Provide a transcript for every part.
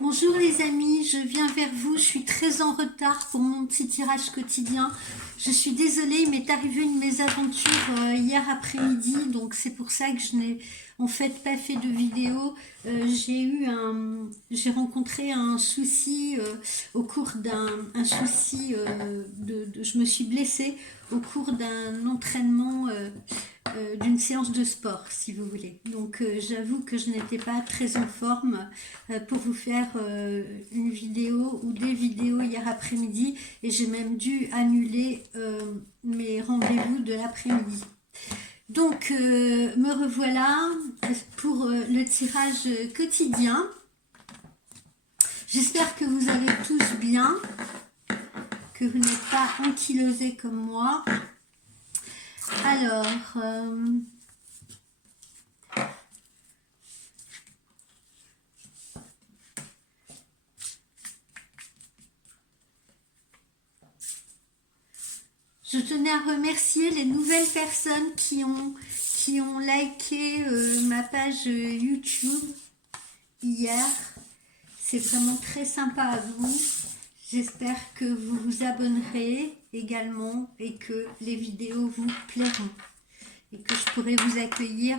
Bonjour les amis, je viens vers vous, je suis très en retard pour mon petit tirage quotidien. Je suis désolée, il m'est arrivé une mésaventure hier après-midi, donc c'est pour ça que je n'ai en fait pas fait de vidéo. J'ai rencontré un souci au cours un souci je me suis blessée au cours d'un entraînement. D'une séance de sport, si vous voulez. Donc j'avoue que je n'étais pas très en forme pour vous faire une vidéo ou des vidéos hier après-midi et j'ai même dû annuler mes rendez-vous de l'après-midi. Donc me revoilà pour le tirage quotidien. J'espère que vous allez tous bien, que vous n'êtes pas ankylosés comme moi. Alors, je tenais à remercier les nouvelles personnes qui ont liké ma page YouTube hier. C'est vraiment très sympa à vous. J'espère que vous vous abonnerez également et que les vidéos vous plairont et que je pourrai vous accueillir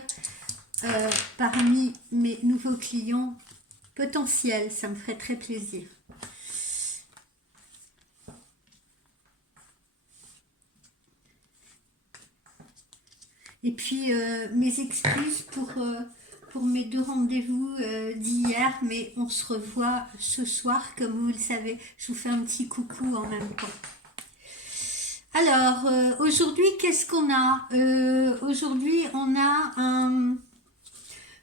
parmi mes nouveaux clients potentiels. Ça me ferait très plaisir. Et puis mes excuses pour mes deux rendez-vous d'hier, mais on se revoit ce soir, comme vous le savez. Je vous fais un petit coucou en même temps. Alors, aujourd'hui, qu'est-ce qu'on a aujourd'hui, on a un...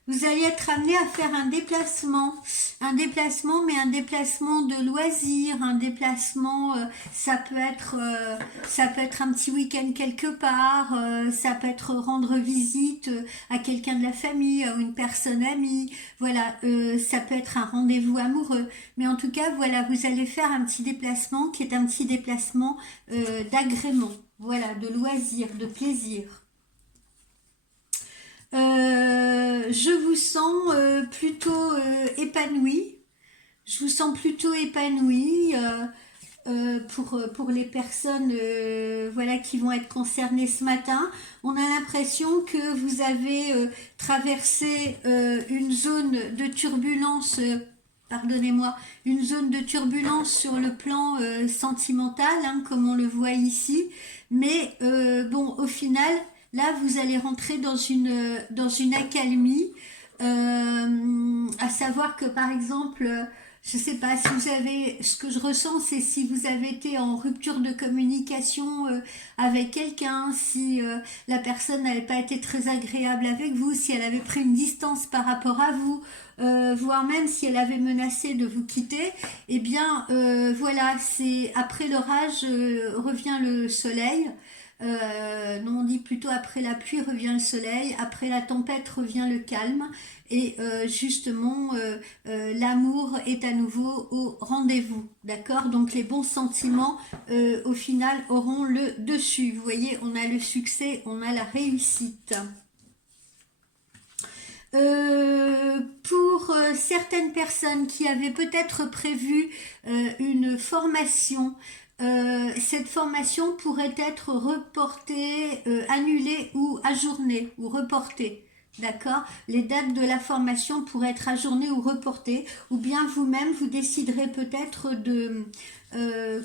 Vous allez être amené à faire un déplacement, mais un déplacement de loisir, un déplacement, ça peut être un petit week-end quelque part, ça peut être rendre visite à quelqu'un de la famille, à une personne amie, voilà, ça peut être un rendez-vous amoureux, mais en tout cas, voilà, vous allez faire un petit déplacement qui est un petit déplacement d'agrément, voilà, de loisir, de plaisir. Je vous sens plutôt épanouie. Je vous sens plutôt épanouie pour les personnes voilà, qui vont être concernées ce matin. On a l'impression que vous avez traversé une zone de turbulence. Pardonnez-moi, une zone de turbulence sur le plan sentimental, hein, comme on le voit ici. Mais bon, au final, là, vous allez rentrer dans une accalmie, à savoir que, par exemple, je ne sais pas si vous avez, ce que je ressens, c'est si vous avez été en rupture de communication avec quelqu'un, si la personne n'avait pas été très agréable avec vous, si elle avait pris une distance par rapport à vous, voire même si elle avait menacé de vous quitter, eh bien, voilà, c'est après l'orage revient le soleil. Non, on dit plutôt après la pluie revient le soleil, après la tempête revient le calme, et justement l'amour est à nouveau au rendez-vous, d'accord? Donc les bons sentiments au final auront le dessus. Vous voyez, on a le succès, on a la réussite. Pour certaines personnes qui avaient peut-être prévu une formation, cette formation pourrait être reportée, annulée ou ajournée ou reportée. D'accord? Les dates de la formation pourraient être ajournées ou reportées, ou bien vous-même vous déciderez peut-être de,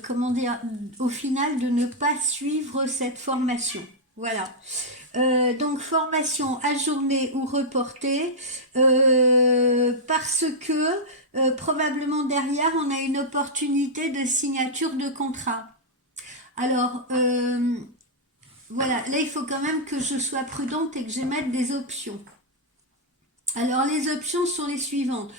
comment dire, au final de ne pas suivre cette formation. Voilà. Donc formation ajournée ou reportée parce que probablement derrière on a une opportunité de signature de contrat. Alors voilà, là il faut quand même que je sois prudente et que j'émette des options. Alors les options sont les suivantes.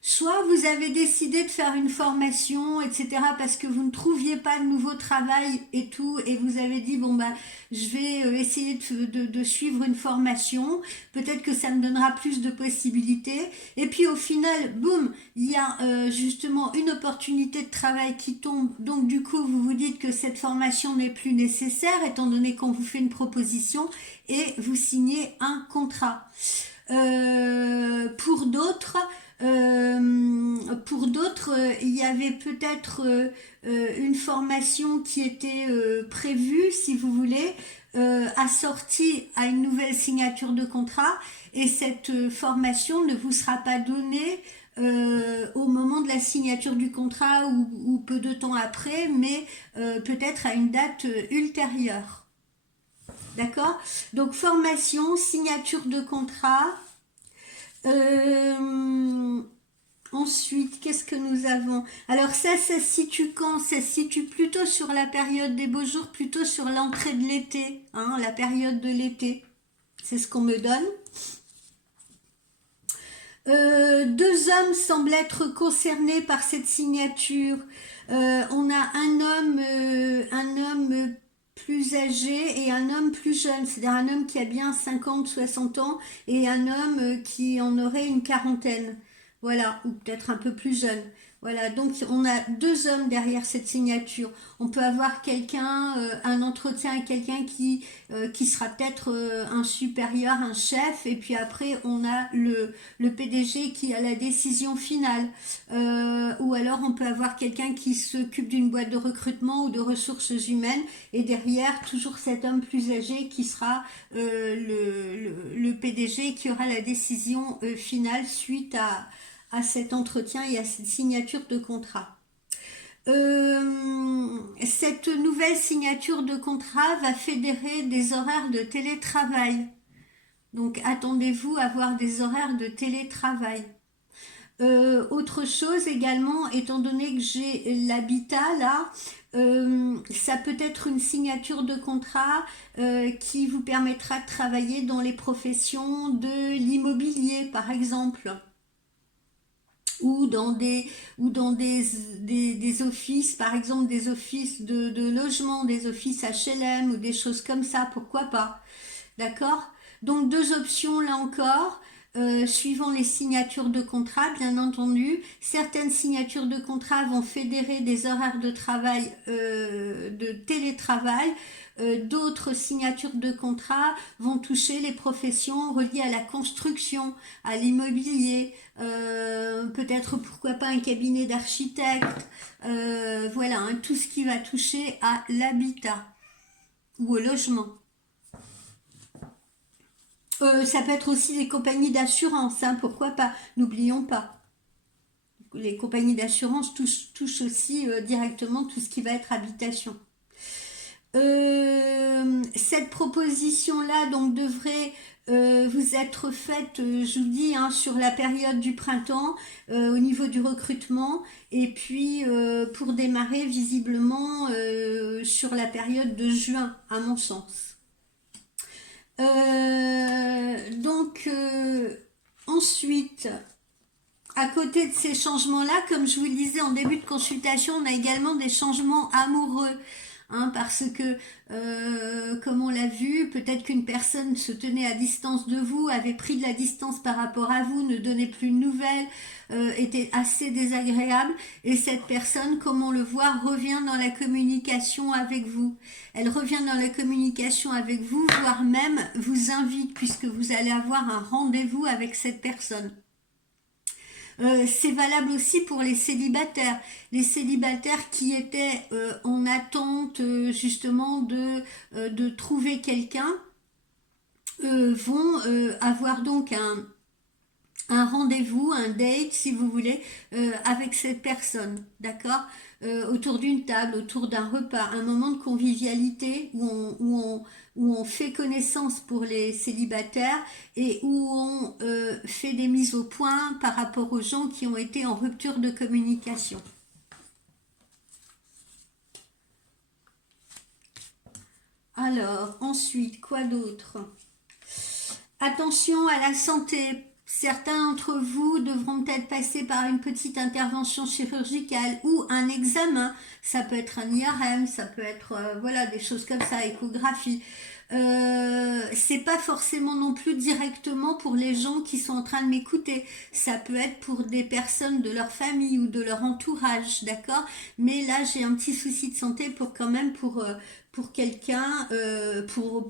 Soit vous avez décidé de faire une formation, etc., parce que vous ne trouviez pas de nouveau travail et tout, et vous avez dit, bon, bah, je vais essayer de suivre une formation, peut-être que ça me donnera plus de possibilités, et puis au final, boum, il y a justement une opportunité de travail qui tombe, donc du coup, vous vous dites que cette formation n'est plus nécessaire, étant donné qu'on vous fait une proposition, et vous signez un contrat. Pour d'autres, d'autres, il y avait peut-être une formation qui était prévue, si vous voulez, assortie à une nouvelle signature de contrat, et cette formation ne vous sera pas donnée au moment de la signature du contrat ou peu de temps après, mais peut-être à une date ultérieure. D'accord? Donc formation, signature de contrat. Euh, Ensuite, qu'est-ce que nous avons? Alors ça se situe quand? Ça se situe plutôt sur la période des beaux jours, plutôt sur l'entrée de l'été, hein, la période de l'été. C'est ce qu'on me donne. Deux hommes semblent être concernés par cette signature. On a un homme plus âgé et un homme plus jeune, c'est-à-dire un homme qui a bien 50, 60 ans et un homme qui en aurait une quarantaine. Voilà, ou peut-être un peu plus jeune. Voilà, donc on a deux hommes derrière cette signature. On peut avoir quelqu'un, un entretien avec quelqu'un qui sera peut-être un supérieur, un chef, et puis après on a le PDG qui a la décision finale. Ou alors on peut avoir quelqu'un qui s'occupe d'une boîte de recrutement ou de ressources humaines, et derrière toujours cet homme plus âgé qui sera le PDG qui aura la décision finale suite à cet entretien et à cette signature de contrat. Cette nouvelle signature de contrat va fédérer des horaires de télétravail. Donc attendez-vous à avoir des horaires de télétravail. Autre chose également, étant donné que j'ai l'habitat là, ça peut être une signature de contrat qui vous permettra de travailler dans les professions de l'immobilier par exemple, ou des offices, par exemple des offices de logement, des offices HLM ou des choses comme ça, pourquoi pas. D'accord? Donc deux options là encore, suivant les signatures de contrat, bien entendu. Certaines signatures de contrat vont fédérer des horaires de travail, de télétravail. D'autres signatures de contrat vont toucher les professions reliées à la construction, à l'immobilier, peut-être pourquoi pas un cabinet d'architecte, voilà, hein, tout ce qui va toucher à l'habitat ou au logement. Ça peut être aussi les compagnies d'assurance, hein, pourquoi pas, n'oublions pas. Les compagnies d'assurance touchent aussi directement tout ce qui va être habitation. Cette proposition-là donc devrait vous être faite, je vous dis, hein, sur la période du printemps au niveau du recrutement, et puis pour démarrer visiblement sur la période de juin, à mon sens. Ensuite, à côté de ces changements-là, comme je vous le disais en début de consultation, on a également des changements amoureux. Hein, parce que, comme on l'a vu, peut-être qu'une personne se tenait à distance de vous, avait pris de la distance par rapport à vous, ne donnait plus de nouvelles, était assez désagréable, et cette personne, comme on le voit, revient dans la communication avec vous. Elle revient dans la communication avec vous, voire même vous invite, puisque vous allez avoir un rendez-vous avec cette personne. C'est valable aussi pour les célibataires. Les célibataires qui étaient en attente justement de trouver quelqu'un vont avoir donc un rendez-vous, un date si vous voulez, avec cette personne, d'accord, autour d'une table, autour d'un repas, un moment de convivialité où on fait connaissance pour les célibataires et où on fait des mises au point par rapport aux gens qui ont été en rupture de communication. Alors, ensuite, quoi d'autre? Attention à la santé. Certains d'entre vous devront peut-être passer par une petite intervention chirurgicale ou un examen. Ça peut être un IRM, ça peut être voilà, des choses comme ça, échographie. C'est pas forcément non plus directement pour les gens qui sont en train de m'écouter. Ça peut être pour des personnes de leur famille ou de leur entourage, d'accord? Mais là, j'ai un petit souci de santé pour quand même pour quelqu'un, pour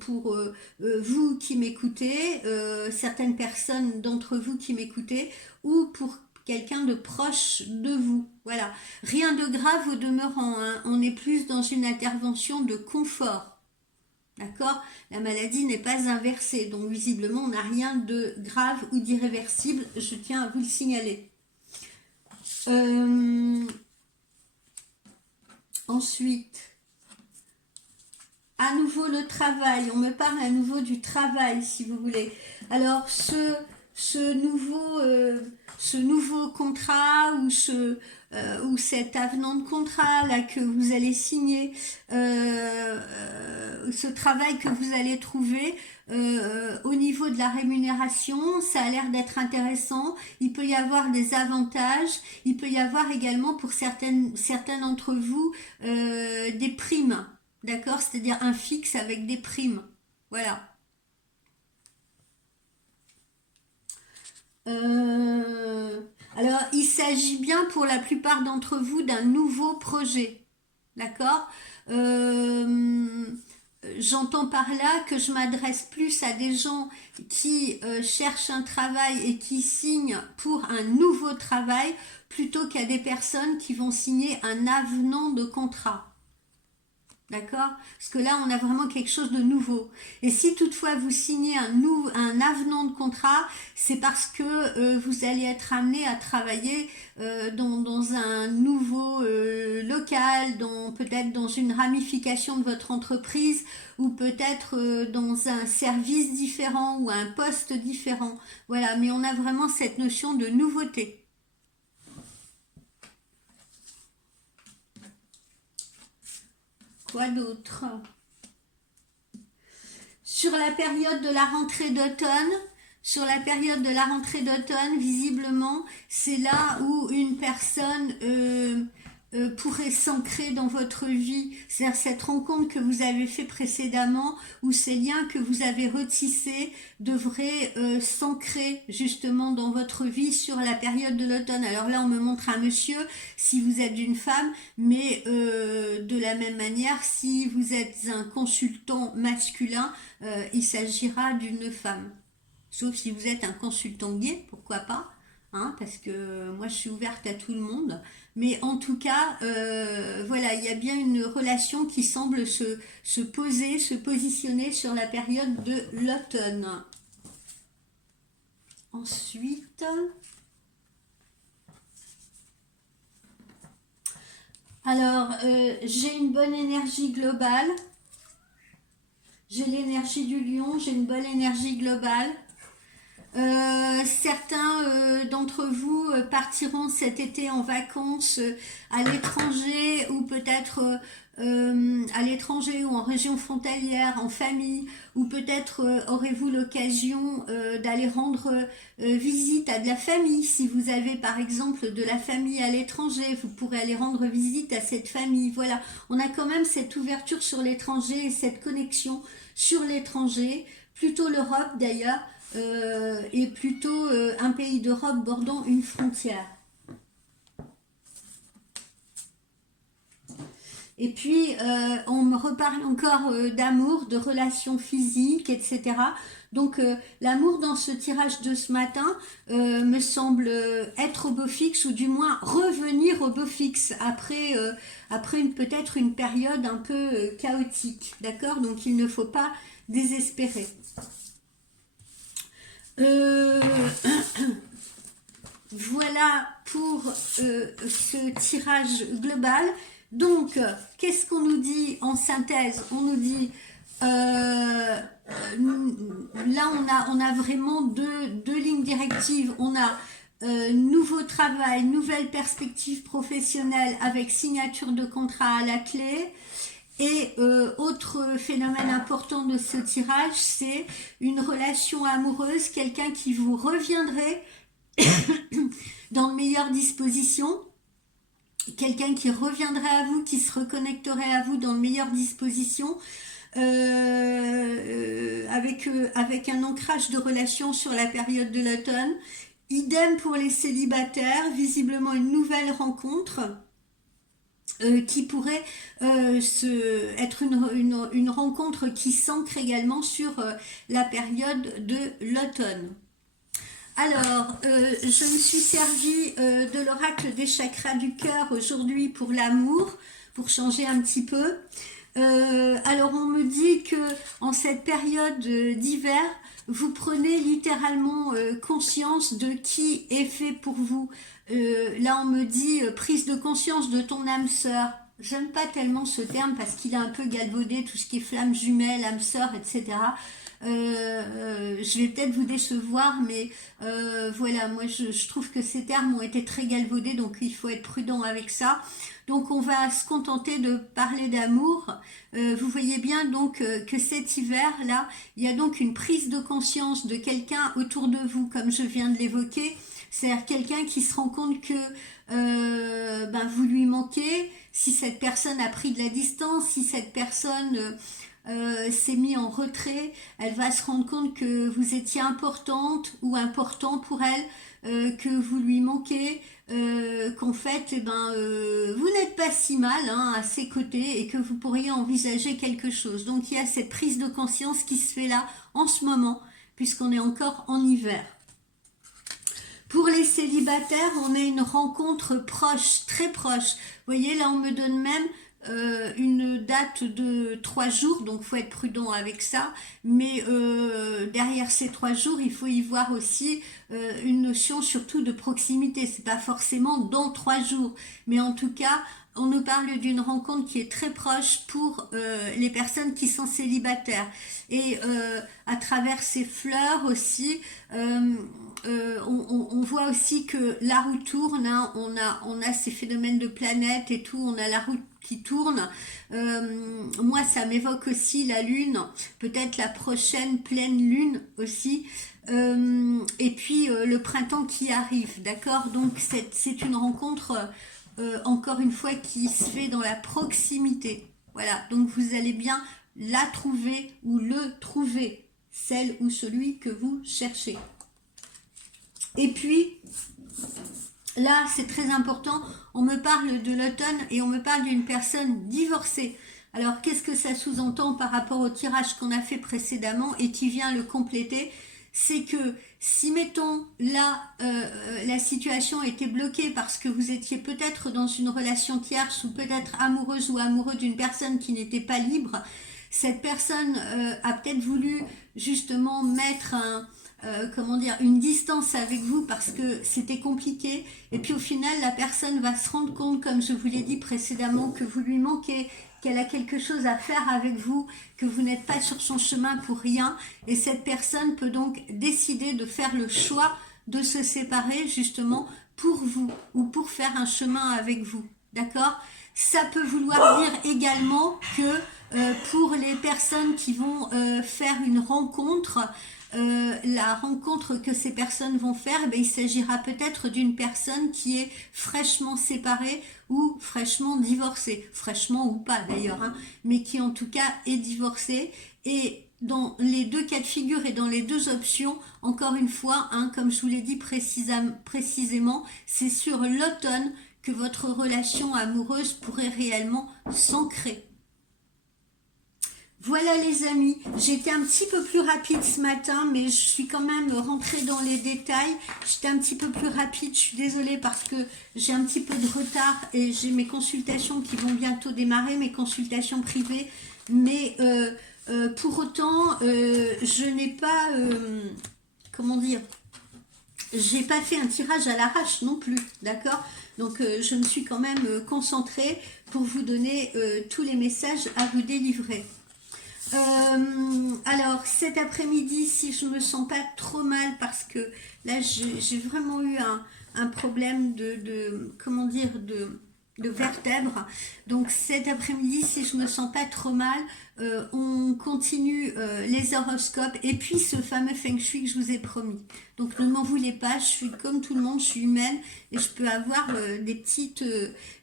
vous qui m'écoutez, certaines personnes d'entre vous qui m'écoutez, ou pour quelqu'un de proche de vous. Voilà. Rien de grave au demeurant, hein. On est plus dans une intervention de confort. D'accord? La maladie n'est pas inversée, donc visiblement on n'a rien de grave ou d'irréversible, je tiens à vous le signaler. Ensuite, à nouveau le travail, on me parle à nouveau du travail si vous voulez. Alors ce nouveau contrat ou cet avenant de contrat là que vous allez signer, ce travail que vous allez trouver au niveau de la rémunération, ça a l'air d'être intéressant. Il peut y avoir des avantages, il peut y avoir également pour certains d'entre vous des primes. D'accord? C'est-à-dire un fixe avec des primes. Voilà. Alors, il s'agit bien pour la plupart d'entre vous d'un nouveau projet. D'accord? J'entends par là que je m'adresse plus à des gens qui cherchent un travail et qui signent pour un nouveau travail plutôt qu'à des personnes qui vont signer un avenant de contrat. D'accord? Parce que là, on a vraiment quelque chose de nouveau. Et si toutefois vous signez un avenant de contrat, c'est parce que vous allez être amené à travailler dans un nouveau local, peut-être dans une ramification de votre entreprise, ou peut-être dans un service différent ou un poste différent. Voilà, mais on a vraiment cette notion de nouveauté. Quoi d'autre? Sur la période de la rentrée d'automne, visiblement, c'est là où une personne pourrait s'ancrer dans votre vie. C'est-à-dire cette rencontre que vous avez fait précédemment, ou ces liens que vous avez retissés, devraient s'ancrer justement dans votre vie sur la période de l'automne. Alors là, on me montre un monsieur, si vous êtes une femme, mais de la même manière, si vous êtes un consultant masculin, il s'agira d'une femme. Sauf si vous êtes un consultant gay, pourquoi pas, hein, parce que moi je suis ouverte à tout le monde. Mais en tout cas, voilà, il y a bien une relation qui semble se poser, se positionner sur la période de l'automne. Ensuite, alors, j'ai une bonne énergie globale. J'ai l'énergie du lion, j'ai une bonne énergie globale. Certains d'entre vous partiront cet été en vacances à l'étranger, ou peut-être à l'étranger ou en région frontalière, en famille, ou peut-être aurez-vous l'occasion d'aller rendre visite à de la famille. Si vous avez par exemple de la famille à l'étranger, vous pourrez aller rendre visite à cette famille. Voilà, on a quand même cette ouverture sur l'étranger et cette connexion sur l'étranger, plutôt l'Europe d'ailleurs, et plutôt un pays d'Europe bordant une frontière. Et puis, on me reparle encore d'amour, de relations physiques, etc. Donc, l'amour dans ce tirage de ce matin me semble être au beau fixe, ou du moins revenir au beau fixe après peut-être une période un peu chaotique. D'accord? Donc, il ne faut pas désespérer. Voilà pour ce tirage global. Donc, qu'est-ce qu'on nous dit en synthèse? On nous dit, là on a vraiment deux lignes directives. On a nouveau travail, nouvelle perspective professionnelle avec signature de contrat à la clé. Et autre phénomène important de ce tirage, c'est une relation amoureuse, quelqu'un qui vous reviendrait dans de meilleures dispositions, quelqu'un qui reviendrait à vous, qui se reconnecterait à vous dans de meilleures dispositions, avec un ancrage de relation sur la période de l'automne. Idem pour les célibataires, visiblement une nouvelle rencontre qui pourrait être une rencontre qui s'ancre également sur la période de l'automne. Alors, je me suis servi de l'oracle des chakras du cœur aujourd'hui pour l'amour, pour changer un petit peu. Alors, on me dit que en cette période d'hiver, vous prenez littéralement conscience de qui est fait pour vous. Là, on me dit prise de conscience de ton âme sœur. J'aime pas tellement ce terme parce qu'il a un peu galvaudé tout ce qui est flamme jumelle, âme sœur, etc. Je vais peut-être vous décevoir, mais voilà, moi je trouve que ces termes ont été très galvaudés, donc il faut être prudent avec ça. Donc on va se contenter de parler d'amour. Vous voyez bien donc que cet hiver-là, il y a donc une prise de conscience de quelqu'un autour de vous, comme je viens de l'évoquer. C'est-à-dire quelqu'un qui se rend compte que vous lui manquez, si cette personne a pris de la distance, si cette personne s'est mise en retrait, elle va se rendre compte que vous étiez importante ou important pour elle, que vous lui manquez, qu'en fait vous n'êtes pas si mal à ses côtés et que vous pourriez envisager quelque chose. Donc il y a cette prise de conscience qui se fait là en ce moment, puisqu'on est encore en hiver. Pour les célibataires, on a une rencontre proche, très proche. Vous voyez, là, on me donne même une date de 3 jours, donc il faut être prudent avec ça. Mais derrière ces 3 jours, il faut y voir aussi une notion surtout de proximité. C'est pas forcément dans 3 jours, mais en tout cas, on nous parle d'une rencontre qui est très proche pour les personnes qui sont célibataires. Et à travers ces fleurs aussi, on voit aussi que la roue tourne, on a ces phénomènes de planètes et tout, on a la roue qui tourne. Moi, ça m'évoque aussi la lune, peut-être la prochaine pleine lune aussi. Et puis le printemps qui arrive, d'accord? Donc c'est une rencontre, encore une fois, qui se fait dans la proximité. Voilà, donc vous allez bien la trouver ou le trouver, celle ou celui que vous cherchez. Et puis, là, c'est très important, on me parle de l'automne et on me parle d'une personne divorcée. Alors, qu'est-ce que ça sous-entend par rapport au tirage qu'on a fait précédemment et qui vient le compléter? C'est que si, mettons, là, la situation était bloquée parce que vous étiez peut-être dans une relation tierce ou peut-être amoureuse ou amoureux d'une personne qui n'était pas libre, cette personne a peut-être voulu justement mettre une distance avec vous parce que c'était compliqué, et puis au final la personne va se rendre compte, comme je vous l'ai dit précédemment, que vous lui manquez, qu'elle a quelque chose à faire avec vous, que vous n'êtes pas sur son chemin pour rien, et cette personne peut donc décider de faire le choix de se séparer justement pour vous ou pour faire un chemin avec vous, d'accord? Ça peut vouloir dire également que pour les personnes qui vont faire une rencontre, la rencontre que ces personnes vont faire, il s'agira peut-être d'une personne qui est fraîchement séparée ou fraîchement divorcée, fraîchement ou pas d'ailleurs, mais qui en tout cas est divorcée. Et dans les deux cas de figure et dans les deux options, encore une fois, comme je vous l'ai dit précisément, c'est sur l'automne que votre relation amoureuse pourrait réellement s'ancrer. Voilà les amis, j'étais un petit peu plus rapide ce matin, mais je suis quand même rentrée dans les détails. J'étais un petit peu plus rapide, je suis désolée parce que j'ai un petit peu de retard et j'ai mes consultations qui vont bientôt démarrer, mes consultations privées. Mais pour autant, je n'ai pas, j'ai pas fait un tirage à l'arrache non plus, d'accord? Donc je me suis quand même concentrée pour vous donner tous les messages à vous délivrer. Alors cet après-midi, si je me sens pas trop mal, parce que là j'ai vraiment eu un problème de vertèbres, donc cet après-midi, si je me sens pas trop mal, on continue les horoscopes et puis ce fameux feng shui que je vous ai promis. Donc ne m'en voulez pas, je suis comme tout le monde, je suis humaine et je peux avoir des petites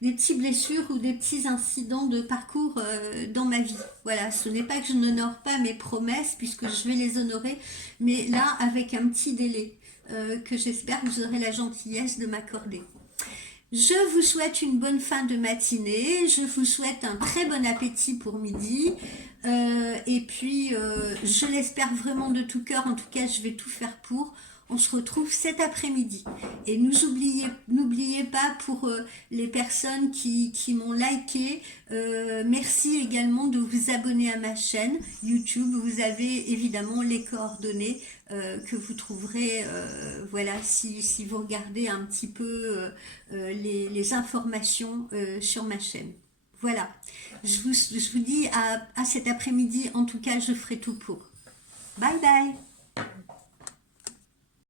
blessures ou des petits incidents de parcours dans ma vie. Voilà, ce n'est pas que je n'honore pas mes promesses puisque je vais les honorer, mais là avec un petit délai que j'espère que vous aurez la gentillesse de m'accorder. Je vous souhaite une bonne fin de matinée, je vous souhaite un très bon appétit pour midi, et puis je l'espère vraiment de tout cœur, en tout cas je vais tout faire pour. On se retrouve cet après-midi. Et n'oubliez pas pour les personnes qui m'ont liké, merci également de vous abonner à ma chaîne YouTube. Vous avez évidemment les coordonnées que vous trouverez, voilà, si vous regardez un petit peu les informations sur ma chaîne. Voilà, je vous dis à cet après-midi, en tout cas je ferai tout pour. Bye bye.